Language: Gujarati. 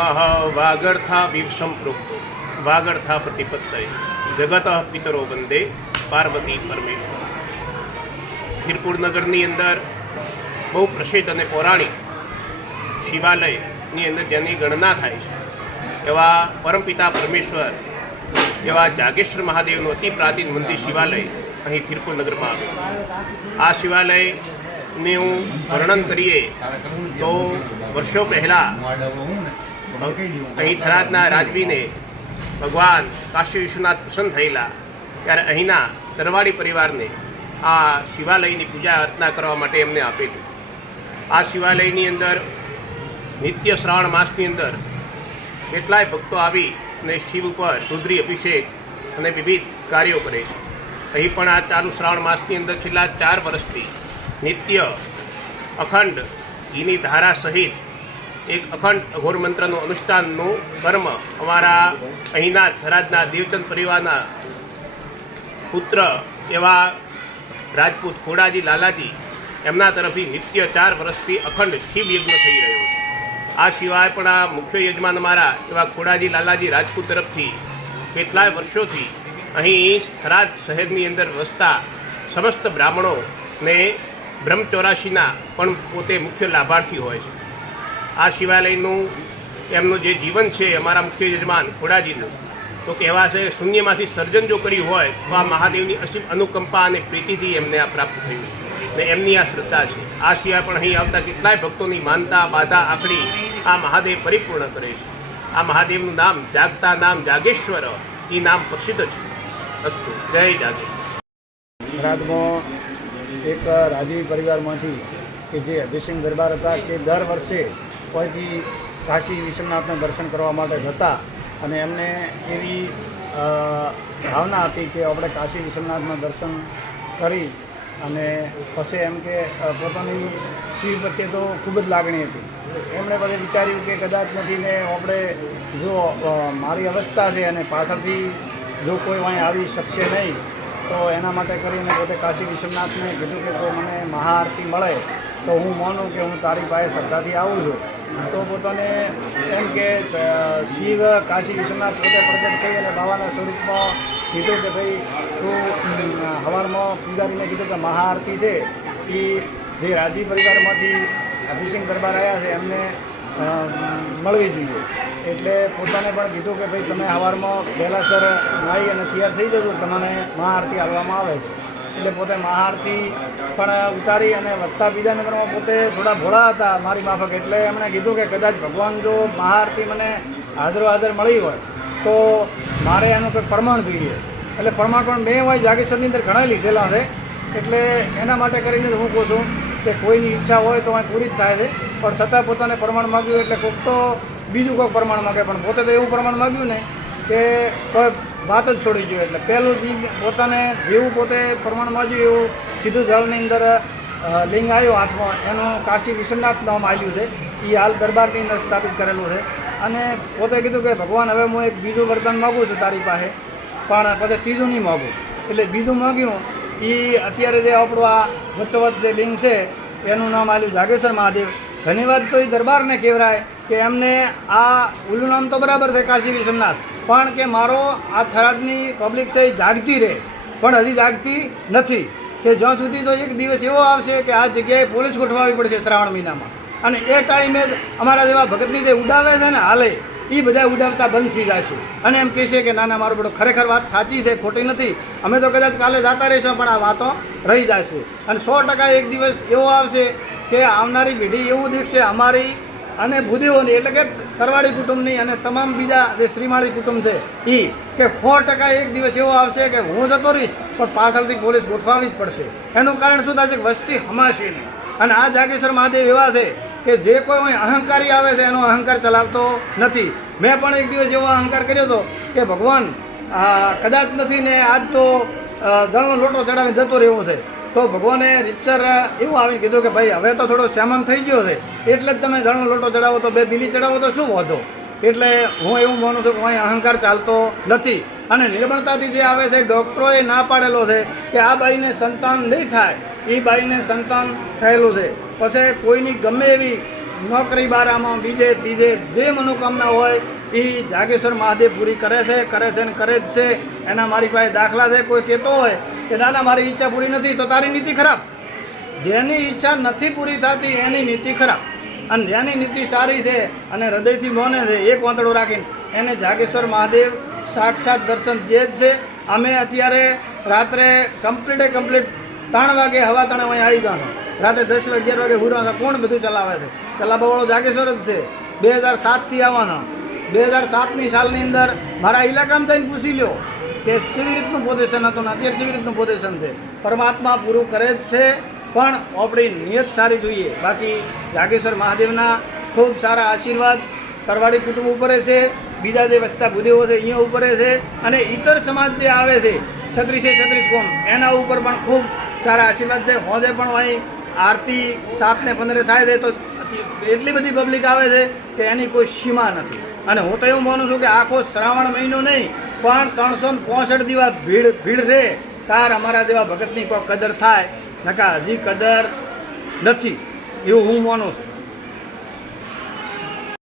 નમઃ વાગર્થા વિવસંપૃક્તો વાગર્થા પ્રતિપત્તય જગત પિતરો વંદે પાર્વતી પરમેશ્વર. વીરપુર નગરની અંદર બહુ પ્રસિદ્ધ અને પૌરાણિક શિવાલયની અંદર જેની ગણના થાય છે એવા પરમપિતા પરમેશ્વર એવા જાગેશ્વર મહાદેવનું અતિ પ્રાચીન મંદિર શિવાલય અહીં વીરપુર નગરમાં આવ્યું. આ શિવાલયનું વર્ણન કરીએ તો વર્ષો પહેલાં અહીં થરાદના રાજવીને ભગવાન કાશી વિશ્વનાથ પ્રસન્ન થયેલા ત્યારે અહીંના તરવાડી પરિવારને આ શિવાલયની પૂજા અર્ચના કરવા માટે એમને આપેલું. આ શિવાલયની અંદર નિત્ય શ્રાવણ માસની અંદર કેટલાય ભક્તો આવી અને શિવ ઉપર રુદ્રી અભિષેક અને વિવિધ કાર્યો કરે છે. અહીં પણ આ ચાલુ શ્રાવણ માસની અંદર છેલ્લા 4 વર્ષથી નિત્ય અખંડ ઘીની ધારા સહિત એક અખંડ અઘોર મંત્રનું અનુષ્ઠાનનું કર્મ અમારા અહીંના થરાદના દેવચંદ પરિવારના પુત્ર એવા રાજપૂત ખોડાજી લાલાજી એમના તરફથી નિત્ય 4 વર્ષથી અખંડ શિવ યજ્ઞ થઈ રહ્યો છે. આ સિવાય પણ આ મુખ્ય યજમાન અમારા એવા ખોડાજી લાલાજી રાજપૂત તરફથી કેટલાય વર્ષોથી અહીં થરાદ શહેરની અંદર વસતા સમસ્ત બ્રાહ્મણોને બ્રહ્મચૌરાશીના પણ પોતે મુખ્ય લાભાર્થી હોય છે. આ શિવાલયનું એમનું જે જીવન છે અમારા મુખ્ય યજમાન ખોડાજીનું તો કહેવા છે શૂન્યમાંથી સર્જન જો કર્યું હોય તો આ મહાદેવની અસીમ અનુકંપા અને પ્રીતિથી એમને આ પ્રાપ્ત થયું છે ને એમની આ શ્રદ્ધા છે. આ સિવાય પણ અહીં આવતા કેટલાય ભક્તોની માનતા બાધા આખડી આ મહાદેવ પરિપૂર્ણ કરે છે. આ મહાદેવનું નામ જાગતા નામ જાગેશ્વર એ નામ પ્રસિદ્ધ છે. અસ્તુ જય જાગેશ્વર. થરાદમાં એક રાજવી પરિવારમાંથી કે જે અભિષેક દરબાર હતા કે દર વર્ષે કોઈથી કાશી વિશ્વનાથના દર્શન કરવા માટે જતા અને એમને એવી ભાવના હતી કે આપણે કાશી વિશ્વનાથના દર્શન કરી અને પછી એમ કે પોતાની શિવ પ્રત્યે તો ખૂબ જ લાગણી હતી. એમણે પછી વિચાર્યું કે કદાચ નથી ને આપણે જો મારી અવસ્થા છે અને પાછળથી જો કોઈ વાંય આવી શકશે નહીં તો એના માટે કરીને પોતે કાશી વિશ્વનાથને કીધું કે જો મને મહાઆરતી મળે તો હું માનું કે હું તારી પાસે શ્રદ્ધાથી આવું છું. તો પોતાને એમ કે શિવ કાશી વિશ્વનાથ પોતે પ્રગટ થઈ અને બાવાના સ્વરૂપમાં કીધું કે ભાઈ તું સવારમાં પૂજારીને કીધું કે મહાઆરતી છે એ જે રાજી પરિવારમાંથી અભિષેક દરબાર આવ્યા છે એમને મળવી જોઈએ. એટલે પોતાને પણ કીધું કે ભાઈ તમે સવારમાં વહેલાસર નાહી અને તૈયાર થઈ જજો, તમને મહાઆરતી આપવામાં આવે છે. એટલે પોતે મહાઆરતી પણ ઉતારી અને વધતા બીજા નગરમાં પોતે થોડા ભોળા હતા મારી માફક. એટલે એમણે કીધું કે કદાચ ભગવાન જો મહાઆરતી મને હાજરો હાજર મળી હોય તો મારે એનું કંઈક પ્રમાણ જોઈએ. એટલે પ્રમાણ પણ મેં હોય જાગેશ્વરની અંદર ઘણા લીધેલા છે. એટલે એના માટે કરીને હું કહું છું કે કોઈની ઈચ્છા હોય તો અહીં પૂરી જ થાય છે, પણ છતાં પોતાને પ્રમાણ માગ્યું એટલે કોઈક તો બીજું કોઈક પ્રમાણ માગે, પણ પોતે તો એવું પ્રમાણ માગ્યું ને કે કોઈ વાત જ છોડી જોઈએ. એટલે પહેલું પોતાને જેવું પોતે પ્રમાણ માગ્યું એવું સીધું જળની અંદર લિંગ આવ્યો હાથમાં, એનું કાશી વિશ્વનાથ નામ આવ્યું છે. એ હાલ દરબારની અંદર સ્થાપિત કરેલું છે. અને પોતે કીધું કે ભગવાન હવે હું એક બીજું વરદાન માગું છું તારી પાસે, પણ પોતે ત્રીજું નહીં માગું. એટલે બીજું માગ્યું એ અત્યારે જે આપણું આ વચ્ચોવચ્ચ જે લિંગ છે એનું નામ આવ્યું જાગેશ્વર મહાદેવ. ધન્યવાદ તો એ દરબારને કહેવાય કે એમને આ ઓલું નામ તો બરાબર છે કાશી વિશ્વનાથ, પણ કે મારો આ થરાદની પબ્લિક છે એ જાગતી રહે, પણ હજી જાગતી નથી. કે જ્યાં સુધી તો એક દિવસ એવો આવશે કે આ જગ્યાએ પોલીસ ગોઠવાવી પડશે શ્રાવણ મહિનામાં, અને એ ટાઈમે જ અમારા જેવા ભગતની જે ઉડાવે છે ને હાલે એ બધા ઉડાવતા બંધ થઈ જશે અને એમ કહેશે કે ના ના મારું બધું ખરેખર વાત સાચી છે, ખોટી નથી, અમે તો કદાચ કાલે જતા રહીશું પણ આ વાતો રહી જશે. અને 100% એક દિવસ એવો આવશે કે આવનારી પેઢી એવું દેખશે અમારી અને ભૂદેવોની એટલે કે તરવાડી કુટુંબની અને તમામ બીજા જે શ્રીમાળી કુટુંબ છે એ કે 100% એક દિવસ એવો આવશે કે હું જતો રહીશ પણ પાછળથી પોલીસ ગોઠવાવી જ પડશે. એનું કારણ શું થશે? વસ્તી હમાશે નહીં. અને આ જાગેશ્વર મહાદેવ એવા છે કે જે કોઈ અહંકારી આવે છે એનો અહંકાર ચલાવતો નથી. મેં પણ એક દિવસ એવો અહંકાર કર્યો હતો કે ભગવાન કદાચ નથી ને આજ તો જળનો લોટો ચડાવીને જતો રહેવો છે. તો ભગવાને રીતસર એવું આવીને કીધું કે ભાઈ હવે તો થોડો શ્યામંગ થઈ ગયો છે એટલે જ તમે જળનો લોટો ચડાવો તો 2 બીલી ચડાવો તો શું વાંધો. એટલે હું એવું માનું છું કે અહીં અહંકાર ચાલતો નથી. અને નિર્બળતાથી જે આવે છે ડૉક્ટરોએ ના પાડેલો છે કે આ બાઈને સંતાન નહીં થાય, એ બાઈને સંતાન થયેલું છે. પછી કોઈની ગમે એવી નોકરી બારામાં બીજે ત્રીજે જે મનોકામના હોય એ જાગેશ્વર મહાદેવ પૂરી કરે છે ને કરે જ છે. એના મારી પાસે દાખલા છે. કોઈ કહેતો હોય કે ના મારી ઈચ્છા પૂરી નથી તો તારી નીતિ ખરાબ. જેની ઈચ્છા નથી પૂરી થતી એની નીતિ ખરાબ, અને જેની નીતિ સારી છે અને હૃદયથી મોને છે એક વાંતડો રાખીને એને જાગેશ્વર મહાદેવ સાક્ષાત દર્શન જે જ છે. અમે અત્યારે રાત્રે કમ્પ્લીટ 3 વાગે હવા 3 અહીં આવી ગયા. રાત્રે 10 11 વાગે હુરા કોણ બધું ચલાવે છે? ચલાવવાવાળો જાગેશ્વર જ છે. 2007થી આવવાના. 2007ની સાલની અંદર મારા ઇલાકામાં થઈને પૂછી લ્યો કે કેવી રીતનું પોઝિશન હતું ને અત્યારે કેવી રીતનું પોઝિશન છે. પરમાત્મા પૂરું કરે જ છે, પણ આપણી નિયત સારી જોઈએ. બાકી જાગેશ્વર મહાદેવના ખૂબ સારા આશીર્વાદ કરવાડી કુટુંબ ઉપર છે, બીજા જે વસતા ભૂદેવો છે અહીંયા ઉપર છે, અને ઇતર સમાજ જે આવે છે 36 કોમ એના ઉપર પણ ખૂબ સારા આશીર્વાદ છે. હોજે પણ અહીં આરતી 7 ને 15 થાય છે તો એટલી બધી પબ્લિક આવે છે કે એની કોઈ સીમા નથી. અને હું તો એવું માનું છું કે આખો શ્રાવણ મહિનો નહીં પણ 365 દિવસ ભીડ રહે તાર અમારા જેવા ભગતની કોઈ કદર થાય, નકા હજી કદર નથી એવું હું માનું છું.